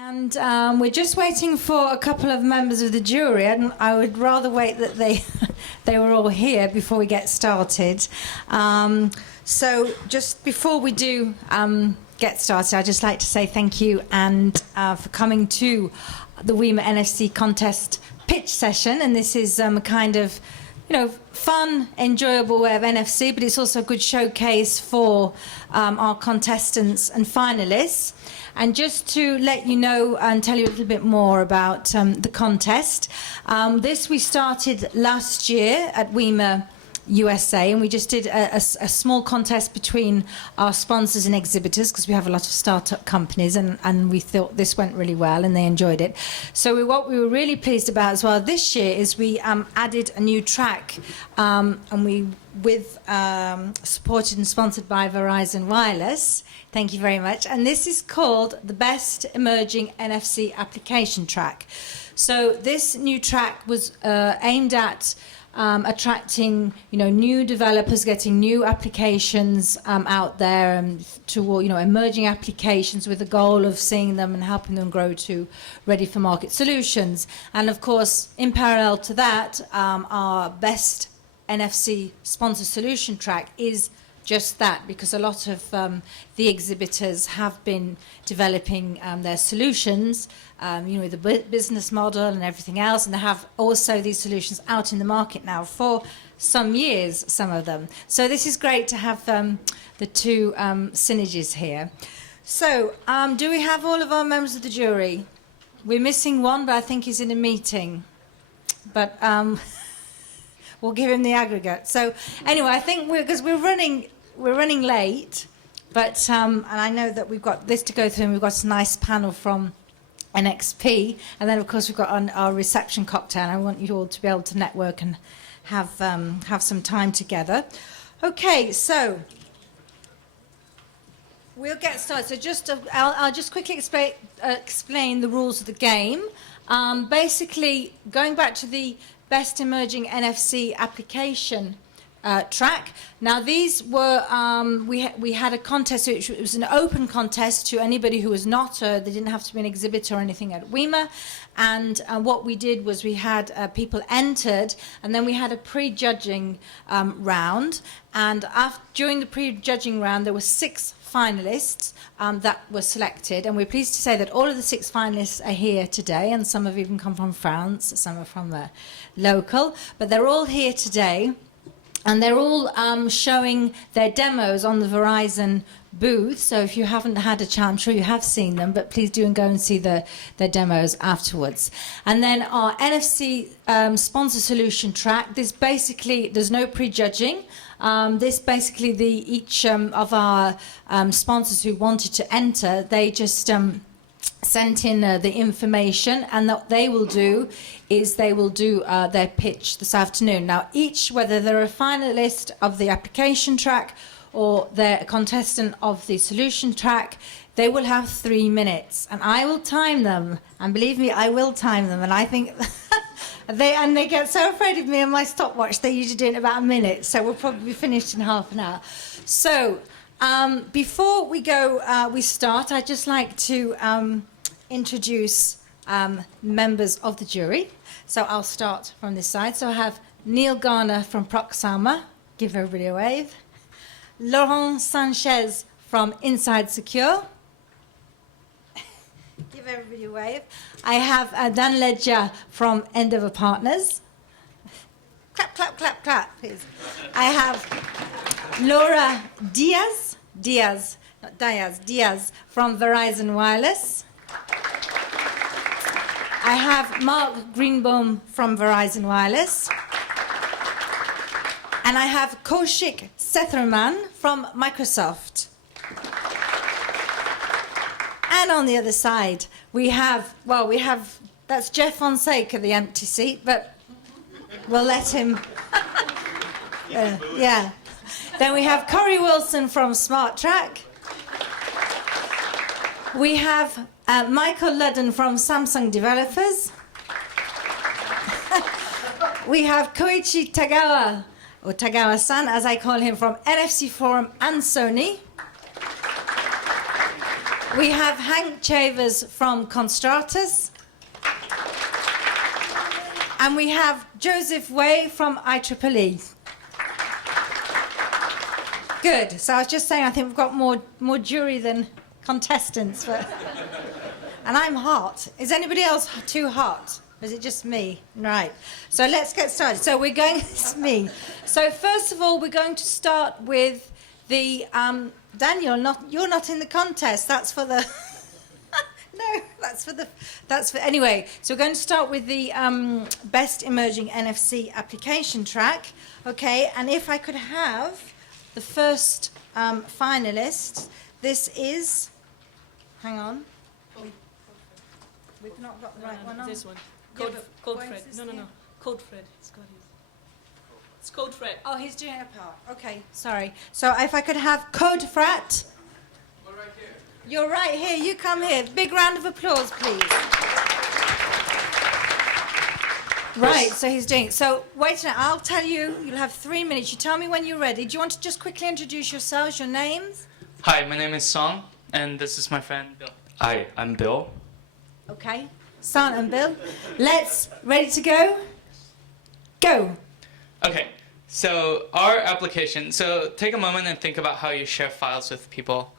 And we're just waiting for a couple of members of the jury, and I would rather wait that they they were all here before we get started. So just before we do get started, I'd just like to say thank you and for coming to the WIMA NFC contest pitch session. And this is a kind of, you know, fun, enjoyable way of NFC, but it's also a good showcase for our contestants and finalists. And just to let you know and tell you a little bit more about the contest, this we started last year at WIMA USA, and we just did a small contest between our sponsors and exhibitors because we have a lot of startup companies, and we thought this went really well and they enjoyed it. So what we were really pleased about as well this year is we added a new track, and we supported and sponsored by Verizon Wireless. Thank you very much. And this is called the Best Emerging NFC Application Track. So this new track was aimed at attracting, you know, new developers, getting new applications out there, and to, you know, emerging applications with the goal of seeing them and helping them grow to ready for market solutions. And of course, in parallel to that, our Best NFC Sponsor Solution Track is just that, because a lot of the exhibitors have been developing their solutions, you know, the business model and everything else, and they have also these solutions out in the market now for some years, some of them. So this is great to have the two synergies here. So do we have all of our members of the jury? We're missing one, but I think he's in a meeting. But we'll give him the aggregate. So anyway, I think because we're running late, but and I know that we've got this to go through, and we've got a nice panel from NXP, and then of course we've got our reception cocktail. And I want you all to be able to network and have some time together. Okay, so we'll get started. So I'll just quickly explain the rules of the game. Basically, going back to the Best Emerging NFC Application track. Now these were, we had a contest, which was an open contest to anybody who was not, they didn't have to be an exhibitor or anything at WIMA. And what we did was we had people entered, and then we had a pre-judging round. And during the pre-judging round, there were 6 finalists that were selected, and we're pleased to say that all of the 6 finalists are here today, and some have even come from France, some are from local, but they're all here today. And they're all showing their demos on the Verizon booth. So if you haven't had a chance, I'm sure you have seen them, but please do go and see their demos afterwards. And then our NFC Sponsor Solution Track, this basically, there's no prejudging. This basically, each of our sponsors who wanted to enter, they just sent in the information, and what they will do is they will do their pitch this afternoon. Now, whether they're a finalist of the application track or they're a contestant of the solution track, they will have 3 minutes, and I will time them. And believe me, I will time them. And I think they get so afraid of me and my stopwatch. They usually do it in about a minute, so we'll probably be finished in half an hour. So before we start, I'd just like to introduce members of the jury. So I'll start from this side. So I have Neil Garner from Proxima. Give everybody a wave. Laurent Sanchez from Inside Secure. Give everybody a wave. I have Dan Ledger from Endeavour Partners. Clap, clap, clap, clap, please. I have Laura Diaz from Verizon Wireless. I have Mark Greenbaum from Verizon Wireless. And I have Kaushik Setherman from Microsoft. And on the other side, we have, that's Jeff Fonseca, the empty seat, but we'll let him, yeah. Then we have Corey Wilson from SmartTrack. We have Michael Ludden from Samsung Developers. We have Koichi Tagawa, or Tagawa-san, as I call him, from NFC Forum and Sony. We have Hank Chavers from Constratus. And we have Joseph Way from IEEE. Good. So I was just saying, I think we've got more jury than contestants. But... And I'm hot. Is anybody else too hot? Or is it just me? Right. So let's get started. So we're going... It's me. So first of all, we're going to start with the... Daniel, you're not in the contest. That's for the... No, that's for... Anyway, so we're going to start with the Best Emerging NFC Application track. Okay, and if I could have the first finalist, this is... Hang on. We've not got the right one on. This one. Yeah, Code Fred. No. Code Fred. It's Code Fred. Oh, he's doing it apart. Okay, sorry. So if I could have Code Frat. Well, right here. You're right here. You come here. Big round of applause, please. Right, so he's doing it. So wait a minute. I'll tell you. You'll have 3 minutes. You tell me when you're ready. Do you want to just quickly introduce yourselves, your names? Hi, my name is Song, and this is my friend Bill. Hi, I'm Bill. Okay. San and Bill. Ready to go? Go. Okay, so our application, so take a moment and think about how you share files with people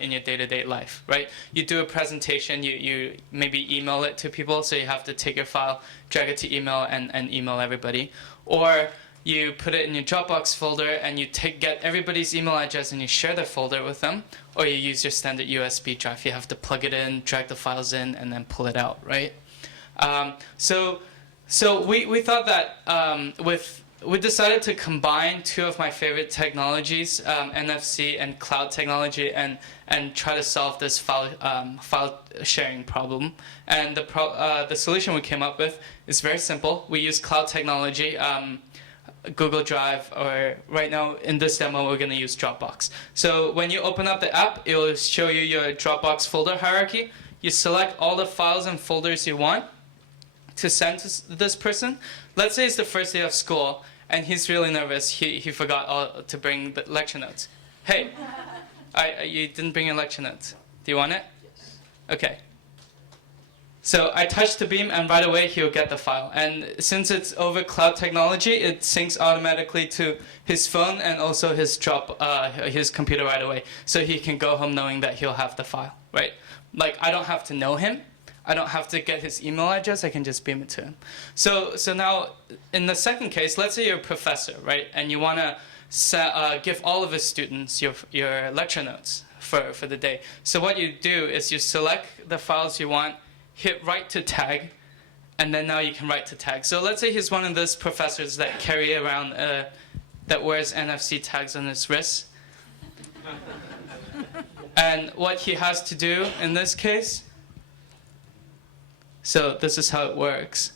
in your day-to-day life, right? You do a presentation, you maybe email it to people, so you have to take your file, drag it to email, and email everybody. Or you put it in your Dropbox folder and you get everybody's email address and you share the folder with them. Or you use your standard USB drive. You have to plug it in, drag the files in, and then pull it out, right? So we thought that we decided to combine two of my favorite technologies, NFC and cloud technology, and try to solve this file sharing problem. And the solution we came up with is very simple. We use cloud technology, Google Drive, or right now in this demo we're going to use Dropbox. So when you open up the app, it will show you your Dropbox folder hierarchy. You select all the files and folders you want to send to this person. Let's say it's the first day of school and he's really nervous. He forgot to bring the lecture notes. Hey, you didn't bring your lecture notes. Do you want it? Yes. Okay. So I touch the beam and right away he'll get the file. And since it's over cloud technology, it syncs automatically to his phone and also his computer right away. So he can go home knowing that he'll have the file, right? Like I don't have to know him. I don't have to get his email address. I can just beam it to him. So now in the second case, let's say you're a professor, right? And you want to give all of his students your lecture notes for the day. So what you do is you select the files you want, hit write to tag, and then now you can write to tag. So let's say he's one of those professors that carry around, that wears NFC tags on his wrist. And what he has to do in this case, so this is how it works.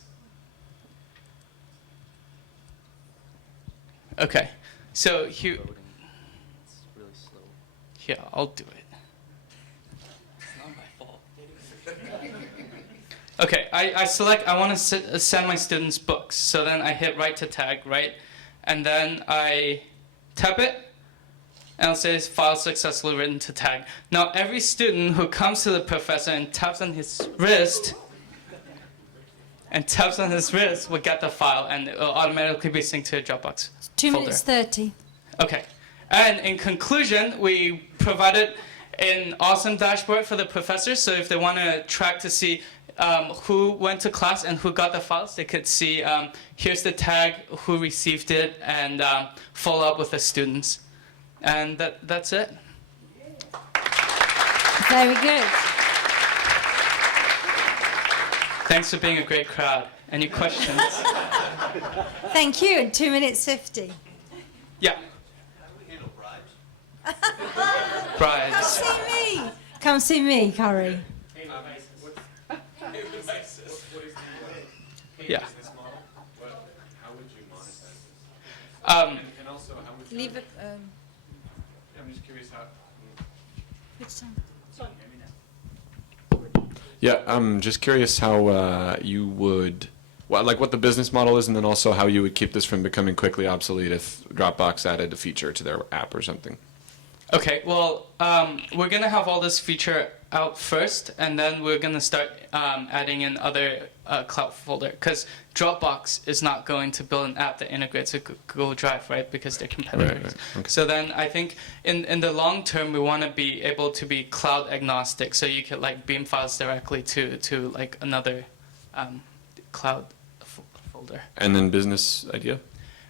Okay, so It's really slow. here, I'll do it. It's not my fault. Okay, I select, I want to send my students books. So then I hit write to tag, right? And then I tap it, and it'll say file successfully written to tag. Now every student who comes to the professor and taps on his wrist, will get the file, and it will automatically be synced to a Dropbox 2 folder. minutes 30. Okay, and in conclusion, we provided an awesome dashboard for the professors, so if they want to track to see who went to class and who got the files, they could see here's the tag, who received it, and follow up with the students. And that's it. Very good. Thanks for being a great crowd. Any questions? Thank you. In 2 minutes 50. Yeah. Come Bribes. see me. Come see me, Curry. Yeah. How would you monetize this? And also, how would you... Leave it. I'm just curious how... Which time? Yeah, I'm just curious how you would... Well, like what the business model is, and then also how you would keep this from becoming quickly obsolete if Dropbox added a feature to their app or something. Okay, well, we're gonna have all this feature out first, and then we're gonna start adding in other cloud folder, because Dropbox is not going to build an app that integrates with Google Drive, right? Because they're competitors. Right. Okay. So then I think in the long term, we want to be able to be cloud agnostic, so you could like beam files directly to like another cloud folder. And then business idea?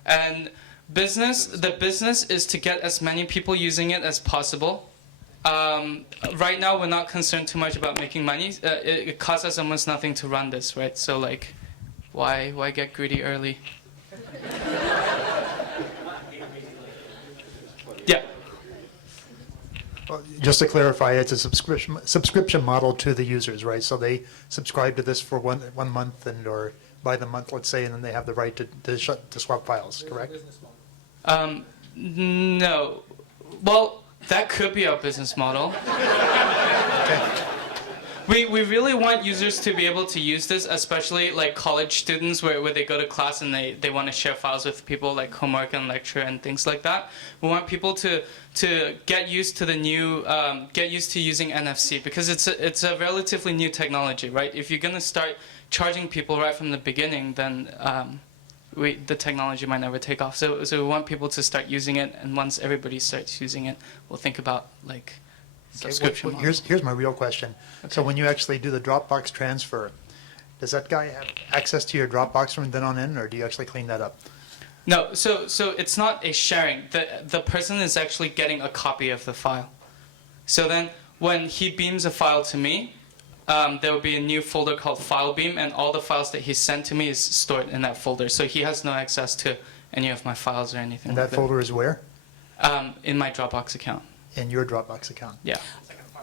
And the business is to get as many people using it as possible. Right now, we're not concerned too much about making money. It costs us almost nothing to run this, right? So like, why get greedy early? Yeah. Well, just to clarify, it's a subscription model to the users, right? So they subscribe to this for one month or by the month, let's say, and then they have the right to swap files, correct? No. Well, that could be our business model. Okay. We really want users to be able to use this, especially like college students where they go to class and they want to share files with people like homework and lecture and things like that. We want people to get used to the new, get used to using NFC because it's a relatively new technology, right? If you're going to start charging people right from the beginning, then the technology might never take off. So we want people to start using it, and once everybody starts using it, we'll think about like subscription model. Here's my real question. Okay. So when you actually do the Dropbox transfer, does that guy have access to your Dropbox from then on in, or do you actually clean that up? No, so it's not a sharing. The person is actually getting a copy of the file. So then when he beams a file to me, there will be a new folder called File Beam, and all the files that he sent to me is stored in that folder. So he has no access to any of my files or anything And like that folder is where? In my Dropbox account. In your Dropbox account. Yeah.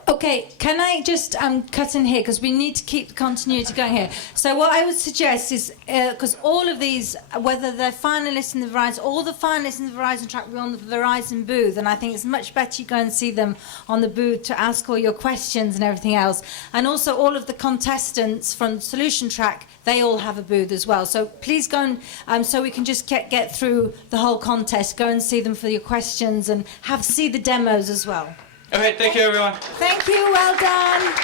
Okay, can I just cut in here because we need to keep the continuity going here. So what I would suggest is, because all of these, whether they're finalists in the Verizon, all the finalists in the Verizon track will be on the Verizon booth, and I think it's much better you go and see them on the booth to ask all your questions and everything else. And also all of the contestants from Solution Track, they all have a booth as well. So please go and, so we can just get through the whole contest, go and see them for your questions and see the demos as well. Okay, thank you, everyone. Thank you, well done.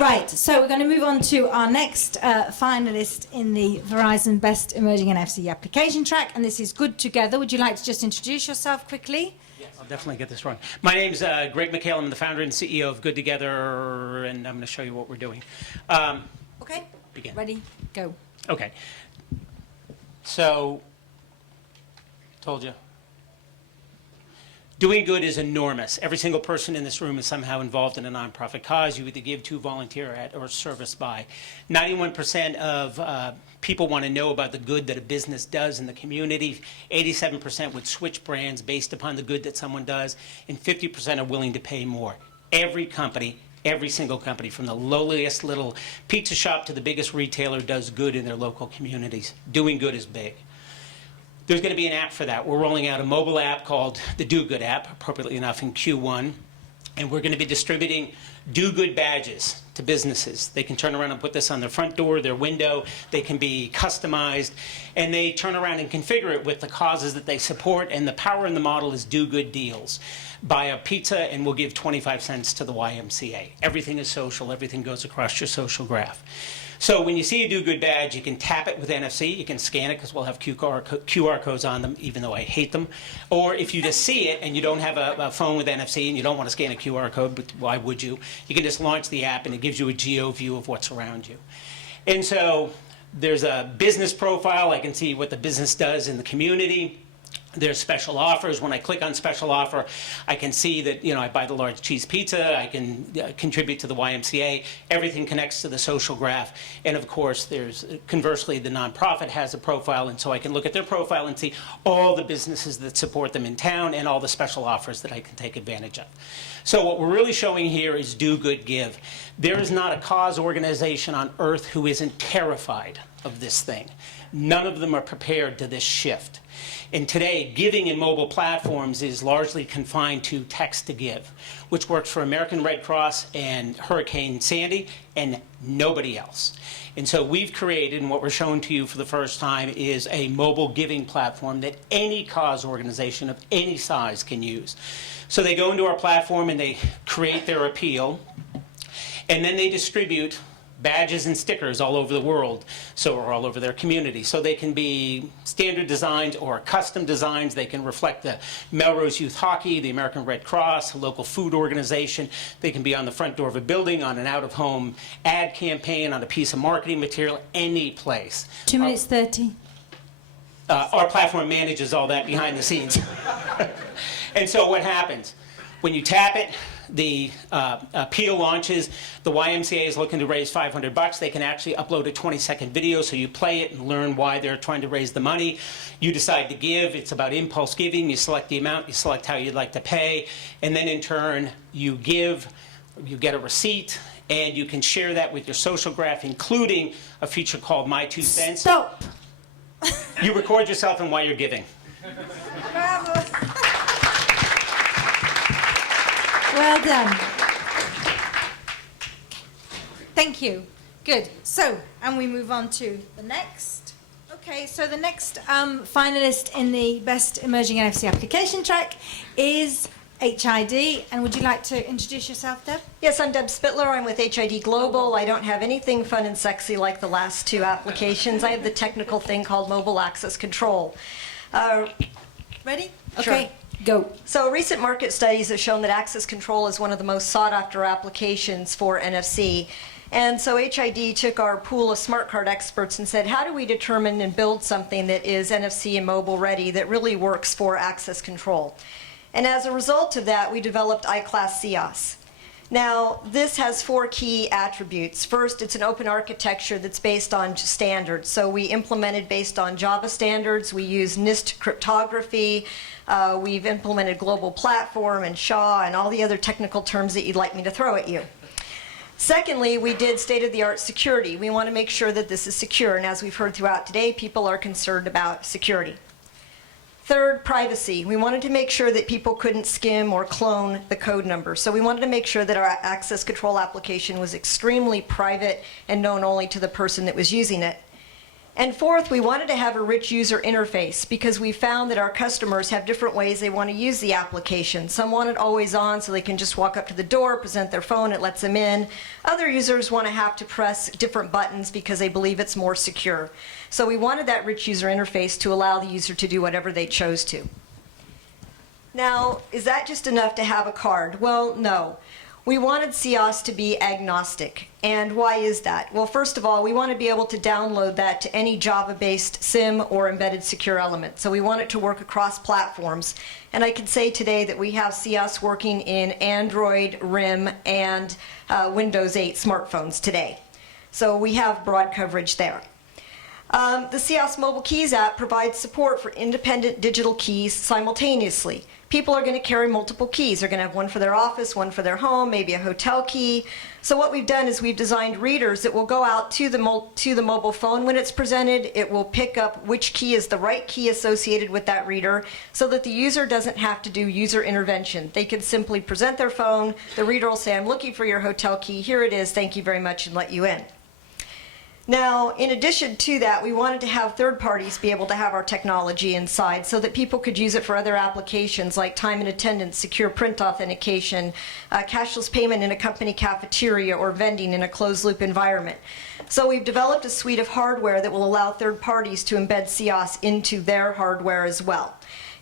Right, so we're going to move on to our next finalist in the Verizon Best Emerging NFC Application Track, and this is Good Together. Would you like to just introduce yourself quickly? Yes, I'll definitely get this wrong. My name's Greg McHale. I'm the founder and CEO of Good Together, and I'm going to show you what we're doing. Okay, Begin. ready, go. Okay. So, told you. Doing good is enormous. Every single person in this room is somehow involved in a nonprofit cause you either give to, volunteer at, or service by. 91% of people want to know about the good that a business does in the community. 87% would switch brands based upon the good that someone does, and 50% are willing to pay more. Every company, every single company, from the lowliest little pizza shop to the biggest retailer, does good in their local communities. Doing good is big. There's going to be an app for that. We're rolling out a mobile app called the Do Good app, appropriately enough, in Q1. And we're going to be distributing Do Good badges to businesses. They can turn around and put this on their front door, their window. They can be customized. And they turn around and configure it with the causes that they support. And the power in the model is Do Good deals. Buy a pizza and we'll give 25 cents to the YMCA. Everything is social. Everything goes across your social graph. So when you see a Do Good badge, you can tap it with NFC. You can scan it because we'll have QR codes on them, even though I hate them. Or if you just see it and you don't have a phone with NFC and you don't want to scan a QR code, but why would you? You can just launch the app and it gives you a geo view of what's around you. And so there's a business profile. I can see what the business does in the community. There's special offers. When I click on special offer, I can see that, I buy the large cheese pizza. I can contribute to the YMCA. Everything connects to the social graph. And of course, conversely, the nonprofit has a profile. And so I can look at their profile and see all the businesses that support them in town and all the special offers that I can take advantage of. So what we're really showing here is Do Good Give. There is not a cause organization on earth who isn't terrified of this thing. None of them are prepared to this shift. And today, giving in mobile platforms is largely confined to text to give, which works for American Red Cross and Hurricane Sandy and nobody else. And so we've created, and what we're showing to you for the first time, is a mobile giving platform that any cause organization of any size can use. So they go into our platform and they create their appeal, and then they distribute badges and stickers all over the world, or all over their community. So they can be standard designs or custom designs. They can reflect the Melrose Youth Hockey, the American Red Cross, a local food organization. They can be on the front door of a building, on an out-of-home ad campaign, on a piece of marketing material, any place. 2 minutes 30. Our platform manages all that behind the scenes. And so what happens? When you tap it, the appeal launches. The YMCA is looking to raise $500. They can actually upload a 20-second video, so you play it and learn why they're trying to raise the money. You decide to give. It's about impulse giving. You select the amount. You select how you'd like to pay. And then in turn, you give. You get a receipt, and you can share that with your social graph, including a feature called My 2 Cents. Stop. You record yourself and why you're giving. Bravo. Well done. Thank you. Good. So, and we move on to the next. Okay, so the next finalist in the Best Emerging NFC Application track is HID. And would you like to introduce yourself, Deb? Yes, I'm Deb Spittler. I'm with HID Global. I don't have anything fun and sexy like the last two applications. I have the technical thing called Mobile Access Control. Ready? Sure. Okay, go. So recent market studies have shown that access control is one of the most sought after applications for NFC. And so HID took our pool of smart card experts and said, how do we determine and build something that is NFC and mobile ready that really works for access control? And as a result of that, we developed iClass CIOS. Now, this has 4 key attributes. First, it's an open architecture that's based on standards. So we implemented based on Java standards. We use NIST cryptography. We've implemented global platform and SHA and all the other technical terms that you'd like me to throw at you. Secondly, we did state-of-the-art security. We want to make sure that this is secure. And as we've heard throughout today, people are concerned about security. Third, privacy. We wanted to make sure that people couldn't skim or clone the code number. So we wanted to make sure that our access control application was extremely private and known only to the person that was using it. And fourth, we wanted to have a rich user interface because we found that our customers have different ways they want to use the application. Some want it always on so they can just walk up to the door, present their phone, it lets them in. Other users want to have to press different buttons because they believe it's more secure. So we wanted that rich user interface to allow the user to do whatever they chose to. Now, is that just enough to have a card? Well, no. We wanted CIOS to be agnostic. And why is that? Well, first of all, we want to be able to download that to any Java-based SIM or embedded secure element. So we want it to work across platforms. And I can say today that we have CIOS working in Android, RIM, and Windows 8 smartphones today. So we have broad coverage there. The CIOS Mobile Keys app provides support for independent digital keys simultaneously. People are going to carry multiple keys. They're going to have one for their office, one for their home, maybe a hotel key. So what we've done is we've designed readers that will go out to the mobile phone when it's presented. It will pick up which key is the right key associated with that reader so that the user doesn't have to do user intervention. They can simply present their phone. The reader will say, I'm looking for your hotel key. Here it is. Thank you very much, and let you in. Now, in addition to that, we wanted to have third parties be able to have our technology inside so that people could use it for other applications like time and attendance, secure print authentication, cashless payment in a company cafeteria, or vending in a closed-loop environment. So we've developed a suite of hardware that will allow third parties to embed CIOS into their hardware as well.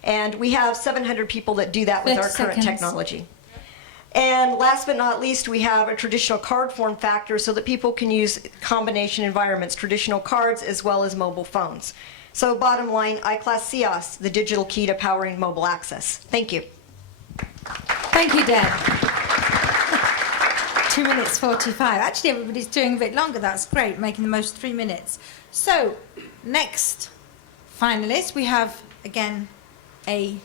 And we have 700 people that do that with our current technology. And last but not least, we have a traditional card form factor so that people can use combination environments, traditional cards as well as mobile phones. So bottom line, iClass CIOS, the digital key to powering mobile access. Thank you. Thank you, Deb. 2 minutes 45. Actually, everybody's doing a bit longer. That's great, making the most of 3 minutes. So, next finalist, we have, again, a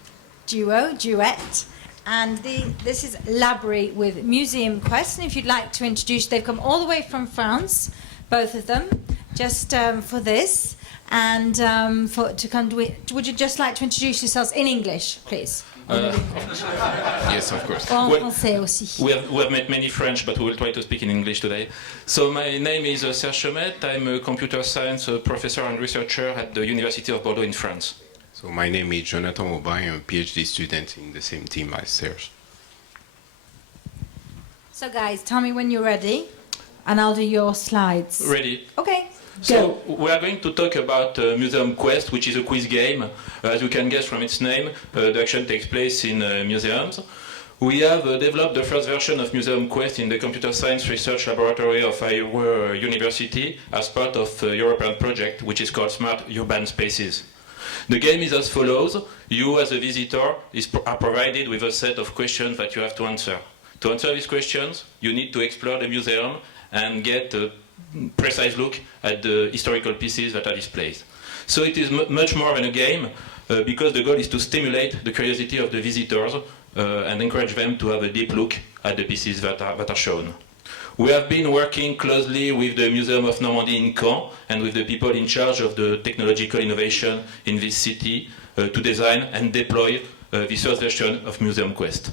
duet. And this is Labry with Museum Quest. And if you'd like to introduce, they've come all the way from France, both of them, just for this. and to come to it. Would you just like to introduce yourselves in English, please? Yes, of course. Ou en Well, français aussi. we have met many French, but we will try to speak in English today. So my name is Serge Chemet. I'm a computer science professor and researcher at the University of Bordeaux in France. So my name is Jonathan Aubin. I'm a PhD student in the same team as Serge. So guys, tell me when you're ready, and I'll do your slides. Ready? Okay. So we are going to talk about Museum Quest, which is a quiz game. As you can guess from its name, the action takes place in museums. We have developed the first version of Museum Quest in the Computer Science Research Laboratory of our university as part of a European project, which is called Smart Urban Spaces. The game is as follows. You, as a visitor, are provided with a set of questions that you have to answer. To answer these questions, you need to explore the museum and get a precise look at the historical pieces that are displayed. So it is much more than a game, because the goal is to stimulate the curiosity of the visitors and encourage them to have a deep look at the pieces that are shown. We have been working closely with the Museum of Normandy in Caen and with the people in charge of the technological innovation in this city to design and deploy this first version of Museum Quest.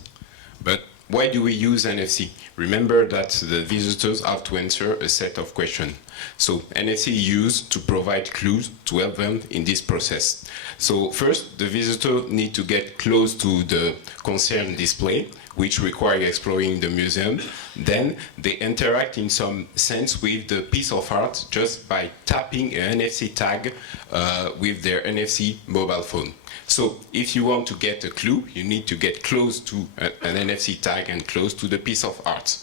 But why do we use NFC? Remember that the visitors have to answer a set of questions. So NFC is used to provide clues to help them in this process. So first, the visitor need to get close to the concerned display, which require exploring the museum. Then they interact in some sense with the piece of art just by tapping an NFC tag with their NFC mobile phone. So if you want to get a clue, you need to get close to an NFC tag and close to the piece of art.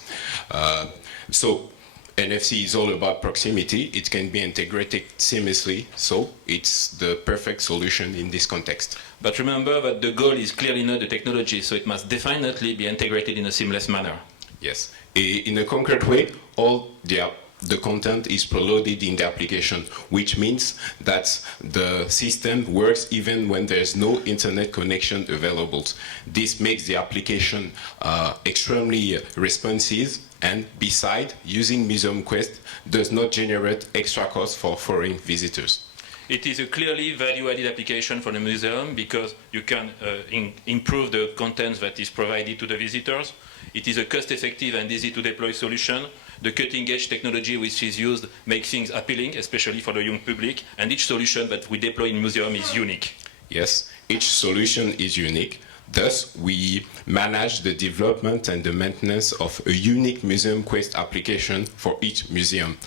So NFC is all about proximity. It can be integrated seamlessly, so it's the perfect solution in this context. But remember that the goal is clearly not the technology, so it must definitely be integrated in a seamless manner. Yes. In a concrete way, all the content is preloaded in the application, which means that the system works even when there's no internet connection available. This makes the application extremely responsive, and besides, using Museum Quest does not generate extra costs for foreign visitors. It is a clearly value-added application for the museum because you can improve the content that is provided to the visitors. It is a cost-effective and easy-to-deploy solution. The cutting-edge technology which is used makes things appealing, especially for the young public, and each solution that we deploy in museum is unique. Yes, each solution is unique. Thus, we manage the development and the maintenance of a unique Museum Quest application for each museum.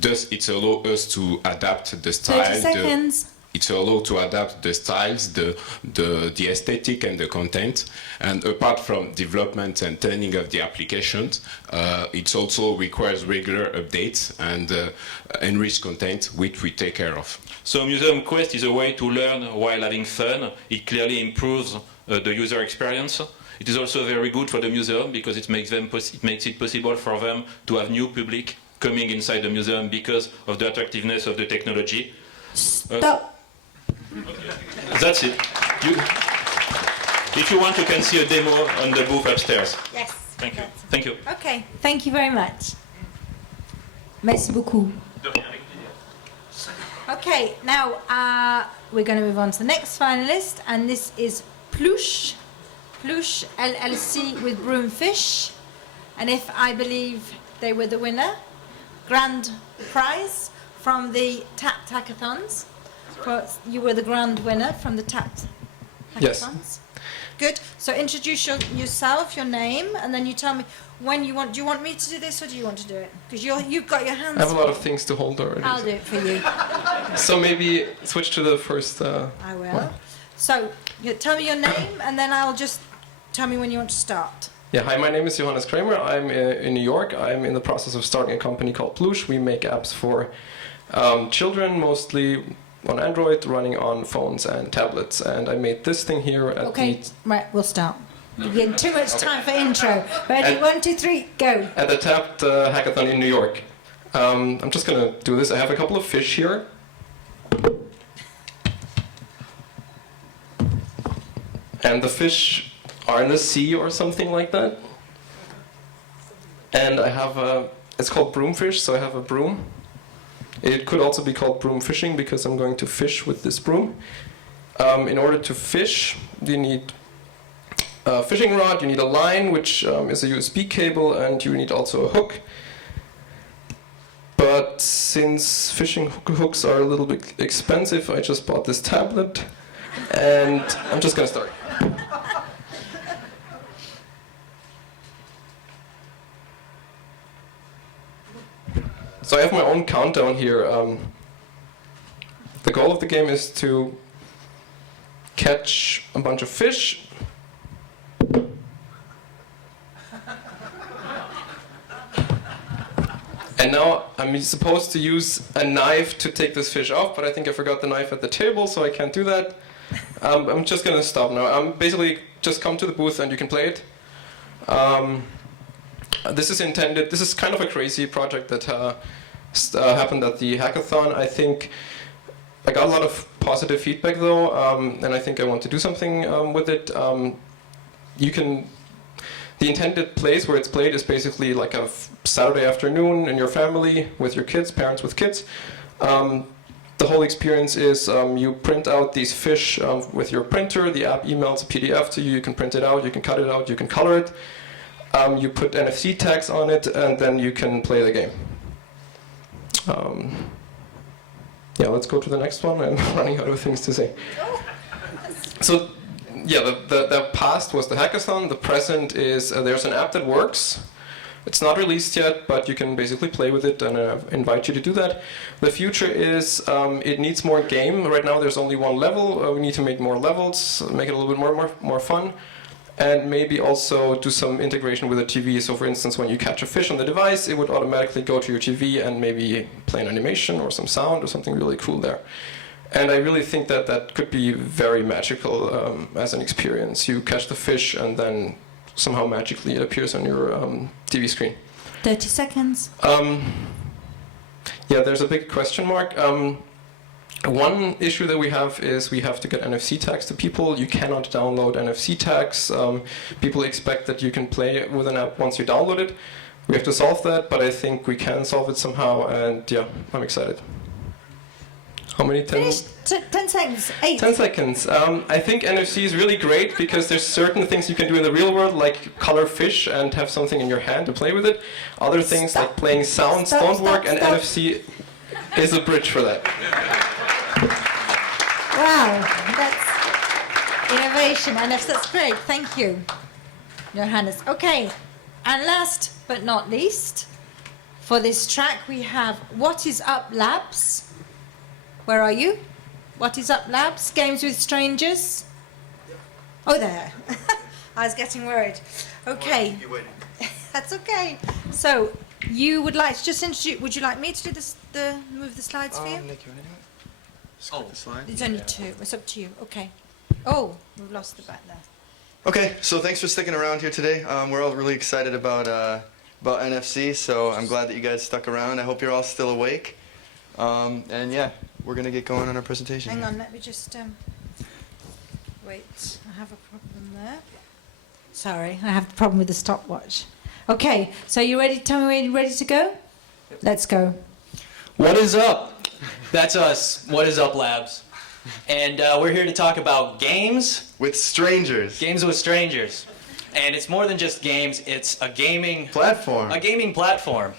Thus, it allows us to adapt the style. 30 seconds. It allows to adapt the styles, the aesthetic and the content. And apart from development and turning of the applications, it also requires regular updates and enriched content, which we take care of. So Museum Quest is a way to learn while having fun. It clearly improves the user experience. It is also very good for the museum because it makes it possible for them to have new public coming inside the museum because of the attractiveness of the technology. Stop. That's it. If you want, you can see a demo on the booth upstairs. Yes. Thank you. Thank you. Okay, thank you very much. Merci beaucoup. Okay, now we're going to move on to the next finalist, and this is Plush LLC with Broomfish, and if I believe they were the winner, grand prize from the TAPT hackathons. You were the grand winner from the TAPT hackathons. Yes. Good. So introduce yourself, your name, and then you tell me when you want. Do you want me to do this or do you want to do it? Because you've got your hands. I have a lot of things to hold already. I'll do it for you. So maybe switch to the first. I will. one. So tell me your name, and then I'll just tell me when you want to start. Yeah, hi, my name is Johannes Kramer. I'm in New York. I'm in the process of starting a company called Plush. We make apps for children, mostly on Android, running on phones and tablets. And I made this thing here at Okay, right, we'll start. You're getting too much time for intro. Ready, 1, 2, 3, go. At the TAPT hackathon in New York. I'm just going to do this. I have a couple of fish here. And the fish are in the sea or something like that. And I have it's called broomfish, so I have a broom. It could also be called broom fishing because I'm going to fish with this broom. In order to fish, you need a fishing rod, you need a line, which is a USB cable, and you need also a hook. But since fishing hooks are a little bit expensive, I just bought this tablet, and I'm just going to start. So I have my own countdown here. The goal of the game is to catch a bunch of fish. And now I'm supposed to use a knife to take this fish off, but I think I forgot the knife at the table, so I can't do that. I'm just going to stop now. Basically, just come to the booth and you can play it. This is kind of a crazy project that happened at the hackathon. I think I got a lot of positive feedback though, and I think I want to do something with it. The intended place where it's played is basically like a Saturday afternoon in your family with your kids, parents with kids. The whole experience is you print out these fish with your printer, the app emails a PDF to you, you can print it out, you can cut it out, you can color it. You put NFC tags on it, and then you can play the game. Yeah, let's go to the next one. I'm running out of things to say. So, yeah, the past was the hackathon. The present is there's an app that works. It's not released yet, but you can basically play with it, and I invite you to do that. The future is it needs more game. Right now there's only one level. We need to make more levels, make it a little bit more fun. And maybe also do some integration with the TV. So for instance, when you catch a fish on the device, it would automatically go to your TV and maybe play an animation or some sound or something really cool there. And I really think that that could be very magical as an experience. You catch the fish and then somehow magically it appears on your TV screen. 30 seconds. Yeah, there's a big question mark. One issue that we have is we have to get NFC tags to people. You cannot download NFC tags. People expect that you can play with an app once you download it. We have to solve that, but I think we can solve it somehow, and yeah, I'm excited. How many? 10 seconds. 8. 10 seconds. I think NFC is really great because there's certain things you can do in the real world, like color fish and have something in your hand to play with it. Other things like playing sounds don't work, and NFC is a bridge for that. Wow, that's innovation, and that's great. Thank you, Johannes. Okay, and last but not least, for this track we have What Is Up Labs. Where are you? What Is Up Labs? Games with Strangers. Oh, there. I was getting worried. Okay. That's okay. So, you would like to just introduce, would you like me to do this, move the slides for you? Nick, you want to do it? Oh, the slide? It's only 2. It's up to you. Okay. Oh, we've lost the back there. Okay, so thanks for sticking around here today. We're all really excited about NFC, so I'm glad that you guys stuck around. I hope you're all still awake. And yeah, we're going to get going on our presentation. Hang here. on, let me just wait. I have a problem there. Sorry, I have a problem with the stopwatch. Okay, so you ready? Tell me when you're ready to go? Let's go. What is up? That's us. What is up, Labs? And we're here to talk about games with strangers. Games with strangers. And it's more than just games. It's a gaming platform. A gaming platform.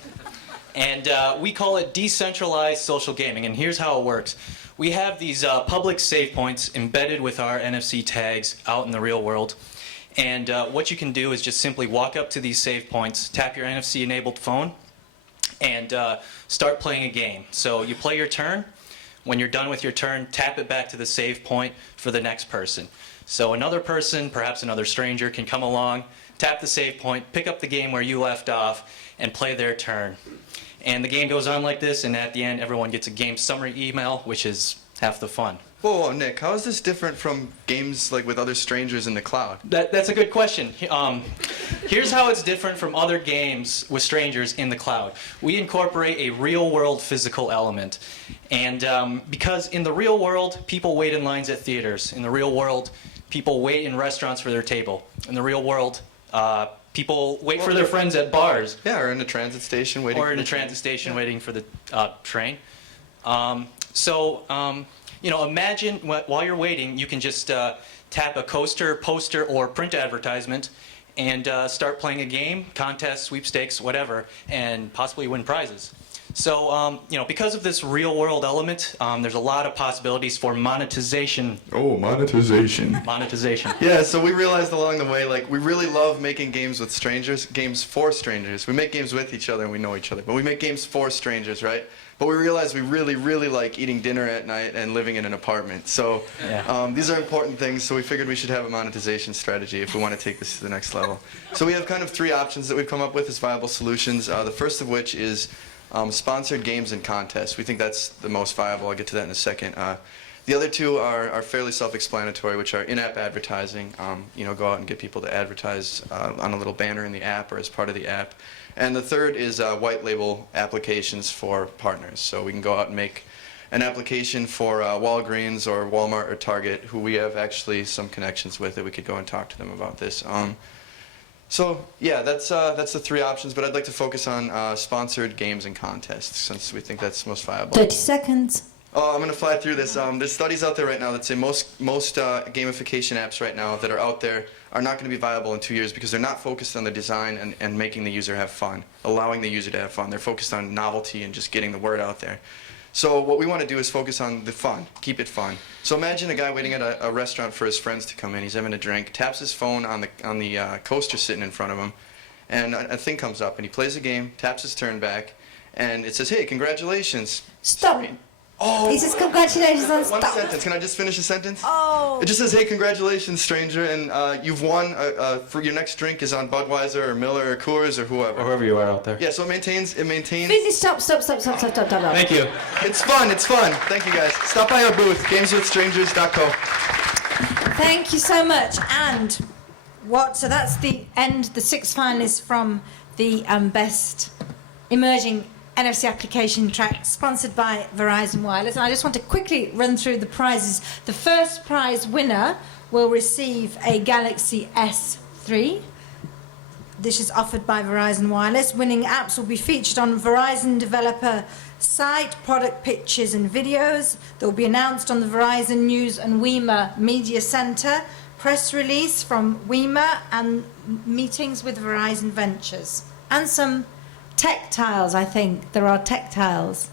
And we call it decentralized social gaming. And here's how it works. We have these public save points embedded with our NFC tags out in the real world. And what you can do is just simply walk up to these save points, tap your NFC-enabled phone, and start playing a game. So you play your turn. When you're done with your turn, tap it back to the save point for the next person. So another person, perhaps another stranger, can come along, tap the save point, pick up the game where you left off, and play their turn. And the game goes on like this, and at the end, everyone gets a game summary email, which is half the fun. Whoa, Nick, how is this different from games like with other strangers in the cloud? That's a good question. Here's how it's different from other games with strangers in the cloud. We incorporate a real-world physical element. And because in the real world, people wait in lines at theaters. In the real world, people wait in restaurants for their table. In the real world, people wait for their friends at bars. Yeah, or in a transit station waiting. Or in a transit station waiting for the train. You know, imagine while you're waiting, you can just tap a coaster, poster, or print advertisement and start playing a game, contest, sweepstakes, whatever, and possibly win prizes. So, you know, because of this real-world element, there's a lot of possibilities for monetization. Oh, monetization. Monetization. Yeah, so we realized along the way, like, we really love making games with strangers, games for strangers. We make games with each other and we know each other, but we make games for strangers, right? But we realized we really, really like eating dinner at night and living in an apartment. So these are important things, so we figured we should have a monetization strategy if we want to take this to the next level. So we have kind of 3 options that we've come up with as viable solutions, the first of which is sponsored games and contests. We think that's the most viable. I'll get to that in a second. The other 2 are fairly self-explanatory, which are in-app advertising. You know, go out and get people to advertise on a little banner in the app or as part of the app. And the third is white label applications for partners. So we can go out and make an application for Walgreens or Walmart or Target, who we have actually some connections with, that we could go and talk to them about this. So yeah, that's the 3 options, but I'd like to focus on sponsored games and contests, since we think that's most viable. 30 seconds. Oh, I'm going to fly through this. There's studies out there right now that say most gamification apps right now that are out there are not going to be viable in 2 years because they're not focused on the design and making the user have fun, allowing the user to have fun. They're focused on novelty and just getting the word out there. So what we want to do is focus on the fun, keep it fun. So imagine a guy waiting at a restaurant for his friends to come in. He's having a drink, taps his phone on the coaster sitting in front of him, and a thing comes up, and he plays a game, taps his turn back, and it says, "Hey, congratulations." Stop. Oh. He says congratulations on One stop. sentence. Can I just finish a sentence? Oh. It just says, "Hey, congratulations, stranger, and you've won. For your next drink is on Budweiser or Miller or Coors or whoever." Or whoever you are out there. Yeah. So it maintains. Finish. Stop. Thank you. It's fun. It's fun. Thank you, guys. Stop by our booth, gameswithstrangers.co. Thank you so much. And what? So that's the end. The 6 finalists from the best emerging NFC application track, sponsored by Verizon Wireless. And I just want to quickly run through the prizes. The first prize winner will receive a Galaxy S3. This is offered by Verizon Wireless. Winning apps will be featured on Verizon developer site, product pictures and videos. They will be announced on the Verizon News and WIMA Media Center, press release from WIMA, and meetings with Verizon Ventures. And some tactiles, I think. There are tactiles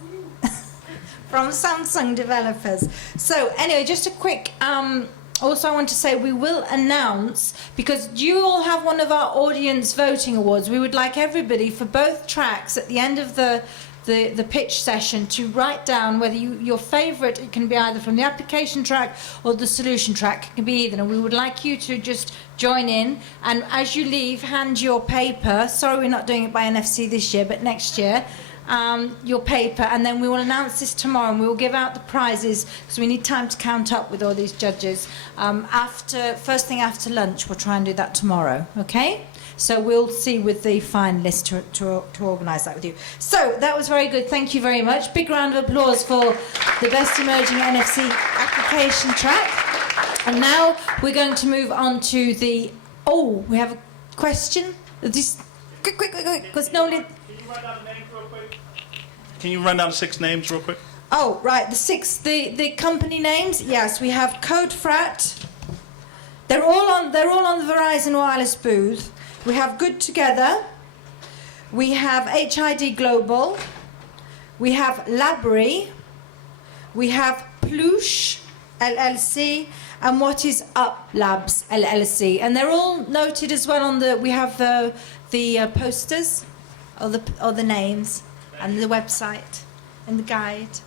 from Samsung developers. So anyway, just a quick, also I want to say we will announce, because you all have one of our audience voting awards, we would like everybody for both tracks at the end of the pitch session to write down whether your favourite, it can be either from the application track or the solution track, it can be either, and we would like you to just join in, and as you leave, hand your paper. Sorry we're not doing it by NFC this year, but next year, your paper, and then we will announce this tomorrow, and we will give out the prizes, because we need time to count up with all these judges. First thing after lunch, we'll try and do that tomorrow, okay? So we'll see with the finalists to organise that with you. So that was very good. Thank you very much. Big round of applause for the best emerging NFC application track. And now we're going to move on to the... Oh, we have a question. This quick, because nobody... Can you run down the 6 names real quick? Oh, right. The company names. Yes, we have CodeFrat. They're all on the Verizon Wireless booth. We have Good Together, we have HID Global, we have Labry, we have Plush LLC, and What Is Up Labs LLC. And they're all noted as well on we have the posters, or the names, and the website, and the guide.